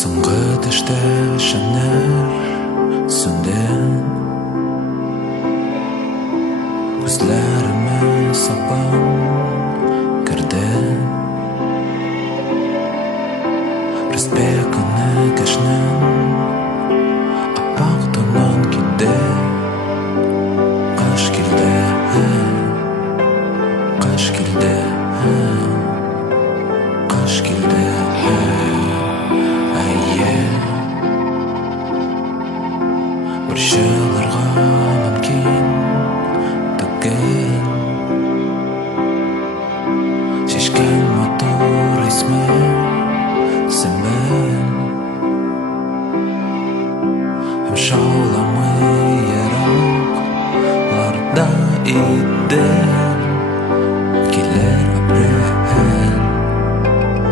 Соңғы төшті жанар сөнді, күзләріме сапан кірді. Распеканы кешнің аппақ тоннан кетті. Қыш келді, қыш келді, қыш келді.